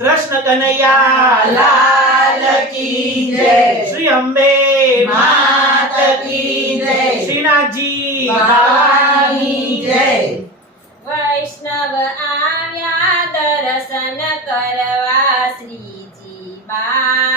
કૃષ્ણ કનૈયા લાલ કી જય. શ્રી અંબે માત કી જય. શ્રીનાથજી. ભગવાનની જય. વૈષ્ણવ આવ્યા દર્શન કરવા શ્રીજી બા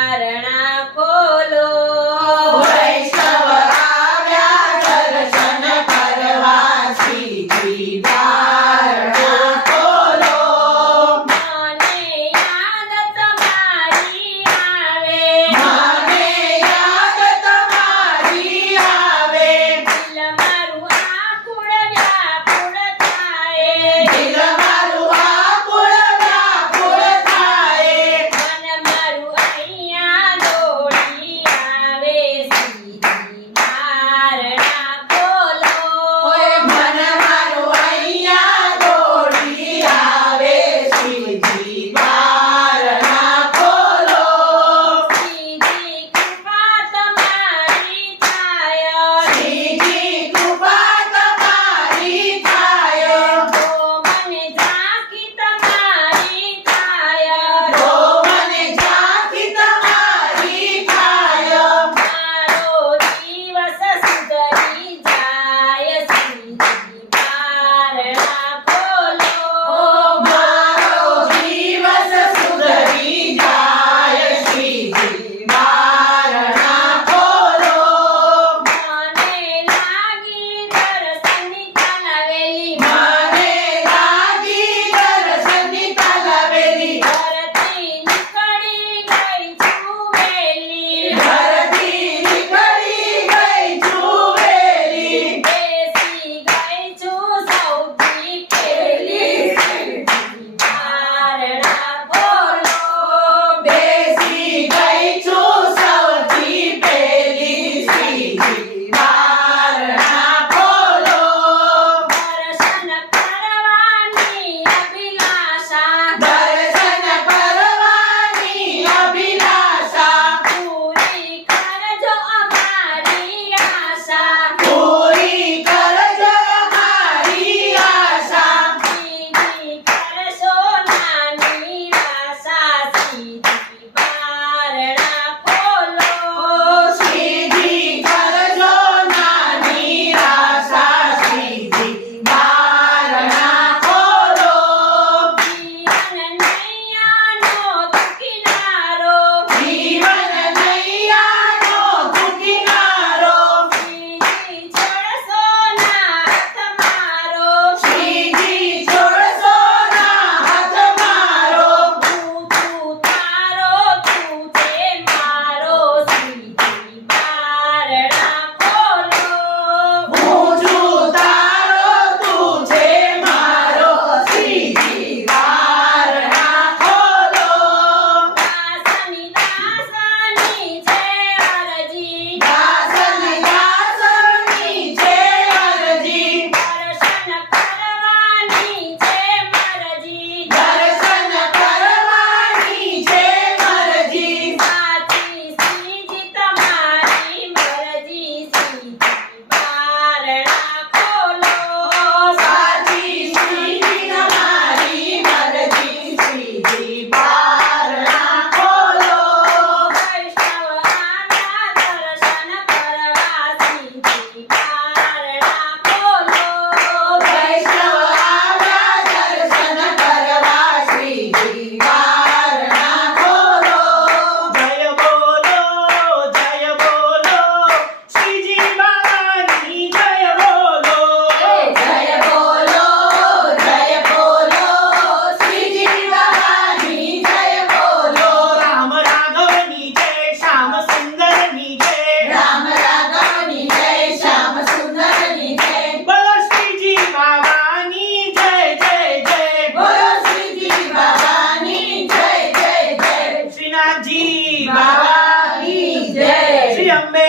કી જય શ્રી અંબે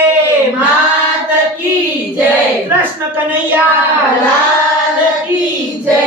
માતા કી જય. કૃષ્ણ કનૈયા લાલ કી જય.